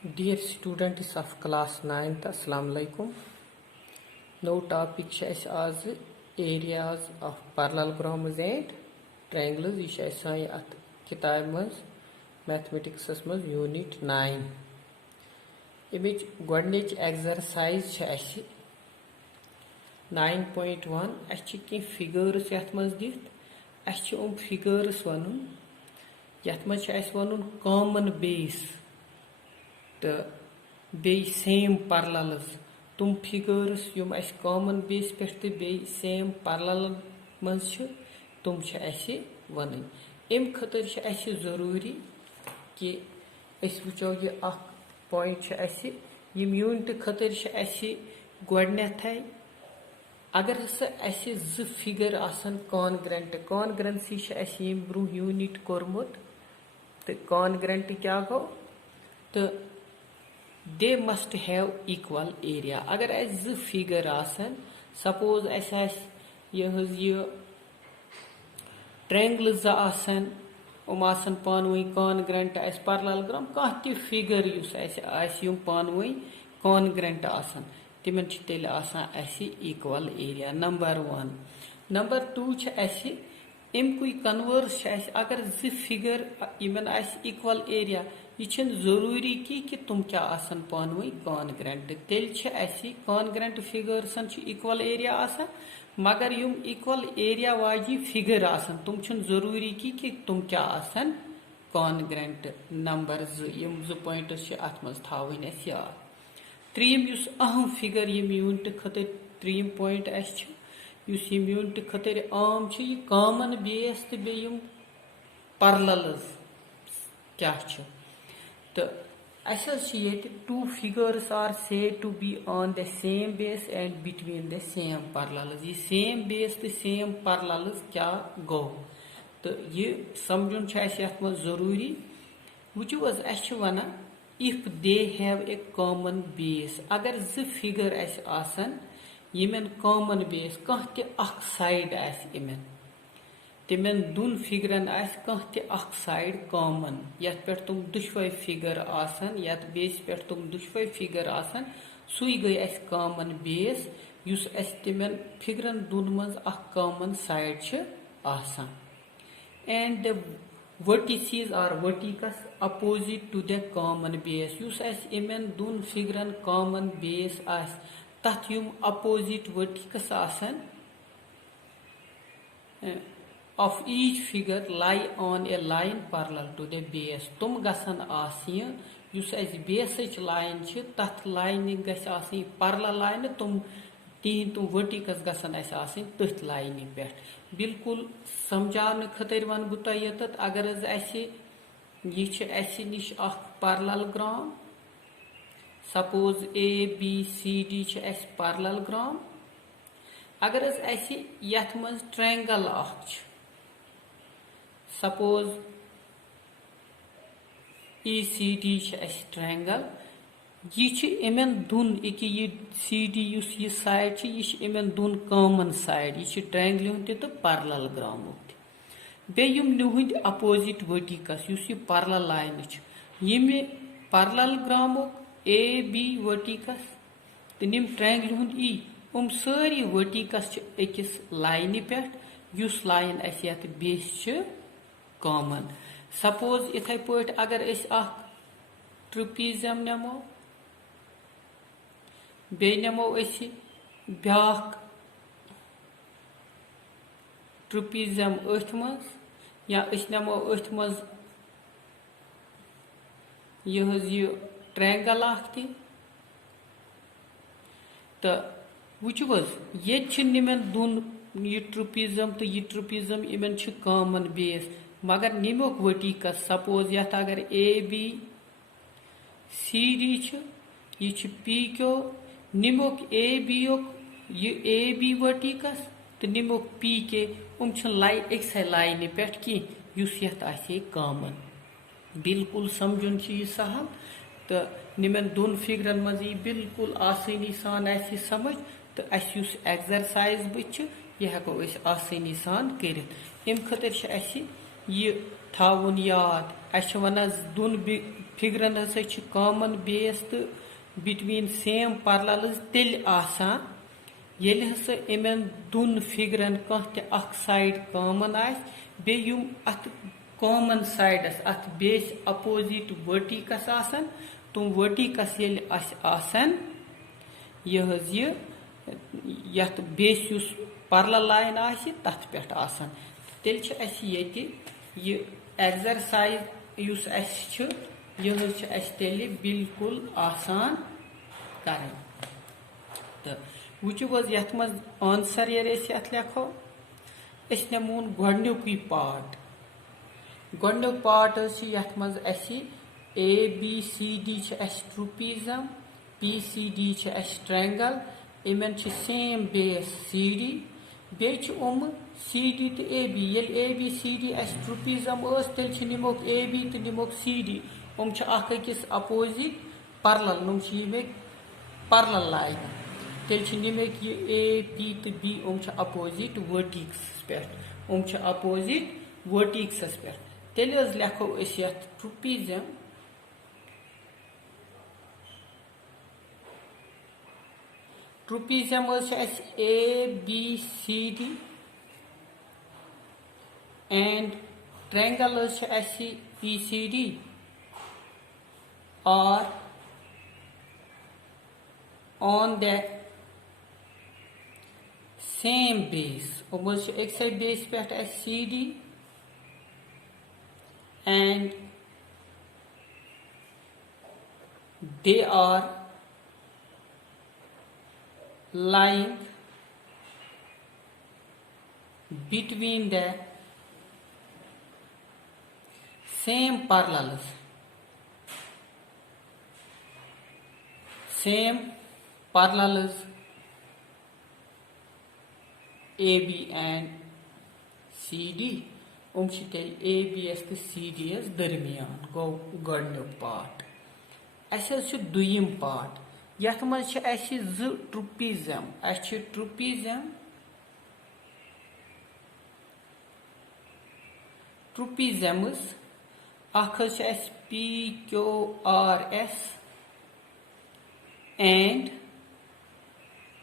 Dear students of class 9th, Assalamu alaikum. No topic is as areas of parallelograms and triangles. This is at kitab mathematics unit 9. Image godnich exercise is 9.1. Achi figures yatmaz dit. Achi figures vanun. Yatmaz is vanun common base. The be same parallels. Tum figures yum as common base pesti be same parallel manch tum cha asi vanin. Em khatar cha asi zaruri ki es wucho ye ak point cha asi yim unit khatar cha asi godnethai agar sa asi z figure asan congruency cha asi yim bru unit kormut te congruent kya go te they must have equal area. Agar as the figure asan, suppose as ye triangles asan, asan panway congruent as parallelogram, kahti figure use as yum panway congruent asan. Timen chitel asan as equal area. Number 1. Number 2 ch as im koi converse as agar the figure even as equal area. यह जरूरी कि तुम क्या आसन पानवे congruent तेल ऐसी congruent फिगर्सन equal area आसन मगर युम इक्वल एरिया वाजी फिगर आसन तुम जरूरी कि तुम क्या आसन कॉन्ग्रेंट नंबर यम पॉइंट्स अत मज थावन याद त्रीम अहम फिगर यम यूनिट खतर त्रीम पॉइंट यम यूनिट खतर आम यह कॉमन बेस तो बेम पैरेलल्स क्या two figures are said to be on the same base and between the same parallels. ये same base तो same parallels क्या go? तो ये समझुन यथ मज जरूरी वुचो वना if they have a common base अगर z figure आसन यमन common base कह ते अख side इमन तिमन दुन फिगरन कह साइड कॉमन यथ पे तुम दुश्वय फिगर आसन यथ बेस पे तुम दुश्वय फिगर आसन सुई गई कॉमन बेस युस तिमन फिगरन दुन मज कॉमन साइड आसान and the vertices are vertices opposite to the common base युस इमन दुन फिगरन कॉमन बेस आस तथ युम अपोजिट वर्टिकस आसन of each figure lie on a line parallel to the base. Tum gasan आसिय युस बेस लाइन तथ line गि parallel line तुम तीन तुम वर्टिकस गसन तथ लाइन पे बिल्कुल समझाने खतर वन बह ये अगर यह निश parallelogram suppose ABCD parallelogram अगर यथ मज triangle suppose ECD triangle यह इमन दुन यह CD यह साइड यह इमन दुन कॉमन साइड यह ट्रायंगल तो पैरेललोग्राम बेम नुहद अपोजिट वर्टिकस यह पैरेलल लाइन ये पैरेललोग्राम AB वर्टिकस तो निम ट्रायंगल ई सारी वर्टिकस अकिस लाइन पे युस लाइन ये बेस कॉमन सपोज इथे पे अगर ट्रिपीजम नमो बे नमो ब्या ट्रिपीजम अथ मज या नमो अथ मज यह ट्रायंगल तो वो ये निमन दुन यह ट्रिपीजम तो यह ट्रिपीजम इमन कॉमन बेस मगर निमुक वर्टिकस सपोज यथ अगर AB CD यह PQ निमुक AB यह AB वर्टिकस तो निमुक PK लाइन एक लाइन पे कह ये कॉमन बिल्कुल समझुन यह सहल तो निमन दोन फिगरन मज बिल्कुल आसानी सान समझ तो एक्सरसाइज बह यह हेको आसानी सान कर खतर ये थाउन याद अस वनान दोन फिगरन हसा कॉमन बेस तो बिटवीन सेम पैरेलल्स तेल आसान येल हसा इमें दोन फिगरन कह ते अख साइड कॉमन आस बे युम अथ कॉमन साइडस अथ बेस अपोजिट वर्टिकस आसन तुम वर्टिकस येल आसन यह यथ बेस युस पैरेलल लाइन आसि तथ पेठ आसन तेल छ अस येति ये एक्सरसाइज युस अस छ यह छ अस तेल बिल्कुल आसान करें तो वुचो यथ मज आंसर ये यथ लिखो अस नमून गोडनुक पार्ट गोडनुक पार्ट यथ मज अस ABCD छ अस ट्रुपीजम PCD छ अस ट्रायंगल इमन छ सेम बेस CD बे CD तो AB ये ABCD अस ट्रुपीजम तेल छ निमोक AB तो निमोक CD छ अकिस अपोजिट पैरेलल नुम छ यमेक पैरेलल लाइन तेल छ निमोक ये A P तो B छ अपोजिट वर्टिक्स पे छ अपोजिट वर्टिक्स पे तेल लिखो यथ ट्रुपीजम ट्रुपीजम ABCD and triangle PCD are on the same base एक साइड बेस पे CD and they are lying between the same parallels AB and CD तेल ABS तो CDS दरमियान गो गोडनुक पार्ट अस दुयम पार्ट यथ मज ट्रुपीजम ट्रुपीजम्स PQRS and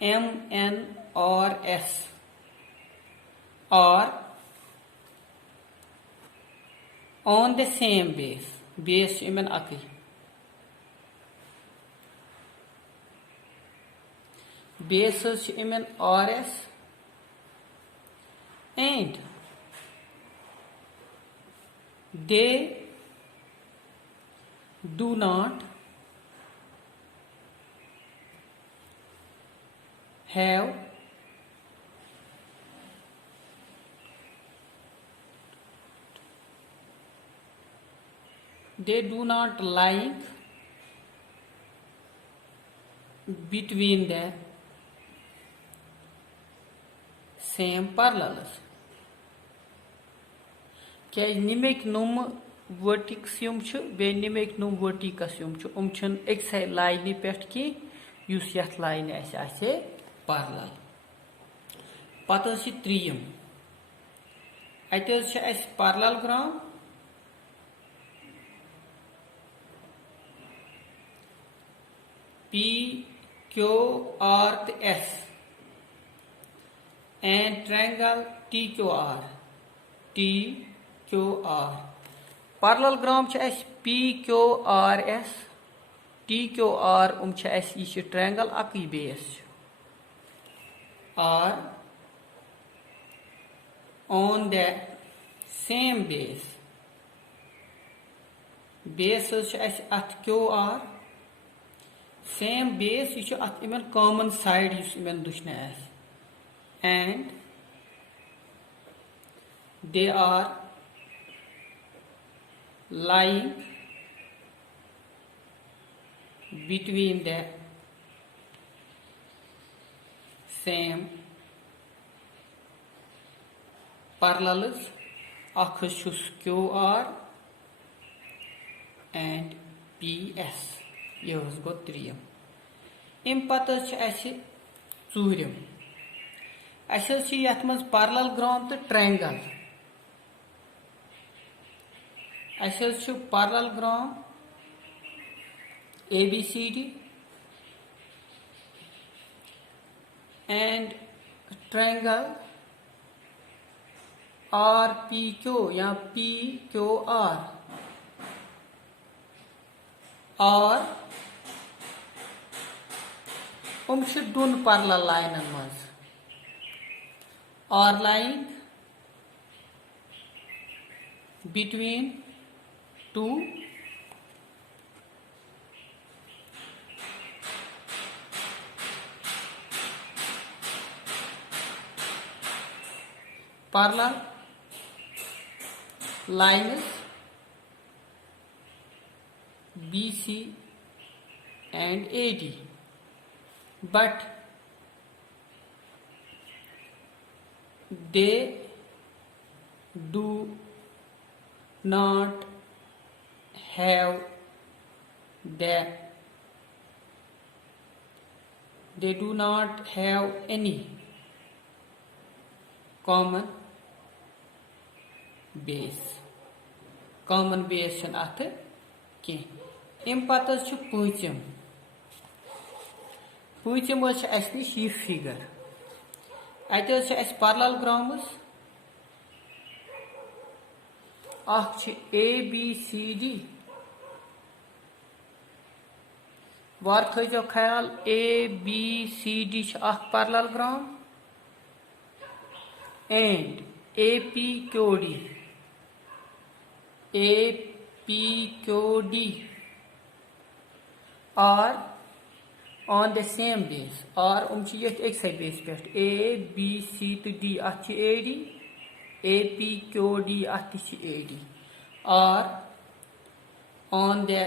MNRS are on the same base इमन अकी base इमन RS and they do not have lie between the same parallels क्या निमेक नुम vertices बे निमेक नुम वर्टिकस एक side line पे युस यथ लाइन आसे पैरेलल पत त्रीम अत parallel gram PQR to S and triangle TQR parallelogram PQRS TQR ये triangle अकी base are on the same base at QR same base ये at इमन common side इमन दुश्ने and they are lying between the same parallels QR and PS ये गो त्रीम अम पत चूरम ये parallel ग्राम तो triangle us parallelogram ABCD and triangle RPQ या PQR और दोन parallel line मज or lying between two parallel lines BC and AD, but they do not have any common base छन अथ कह अम पत पूचम अस नश यह फिगर अत parallelograms ABCD वार थो ख्याल ABCD parallelogram and APQD are on the same base or एक base पे ABC to D AD APQD AD are on the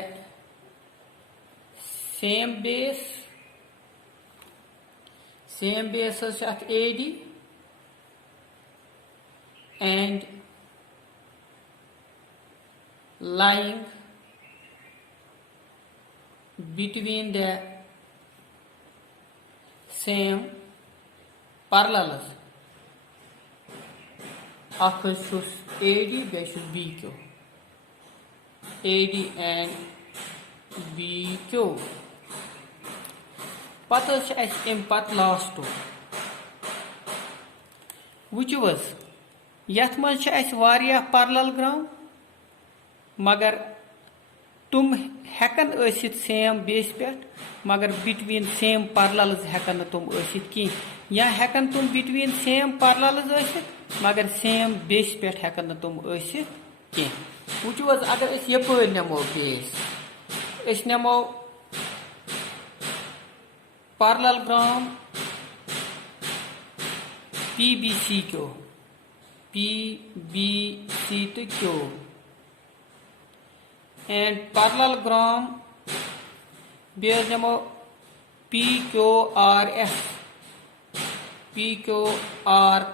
same base AD and lying between the same parallels AD BQ AD and BQ पत last वुचु यथ मज parallelogram मगर तुम हेकन same base पे मगर between same parallels हेकन तुम की या हेकन तुम बिटवीन सेम parallels मगर सेम बेस पे हेकन तुम की वुचु अगर यपर नमो base NaMo parallelogram PBC to Q and parallelogram base NaMo PQR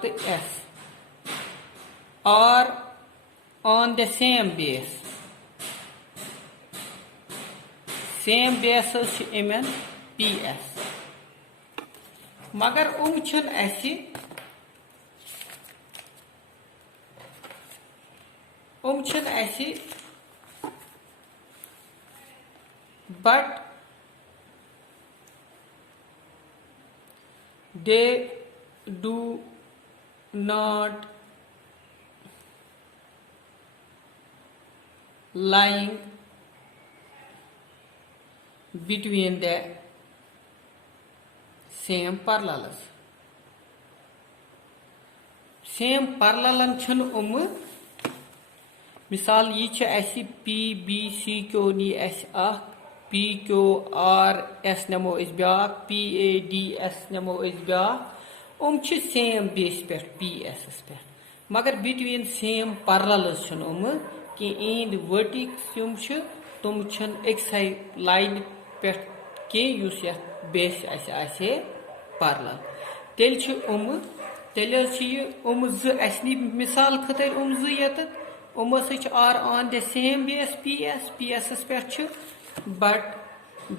to S are on the same base इमन PS मगर but they do not lying between the same parallels मिसाल ये PBC नी PQRS नमो ब्या PADS नमो ब्या same base पे PS पे मगर between same parallels कि इन वर्टिक्स तुम एक लाइन पे कह बेस parallel तेल मिसाल खतर are on the same base PS पे but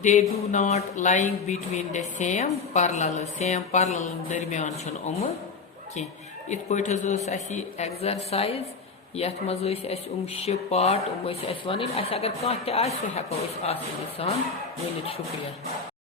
they do not lying between the same parallel दरमियान कह इत पे exercise यथ मज शे पार्ट वन अगर कह सो हेको आसानी सान वन शुक्रिया।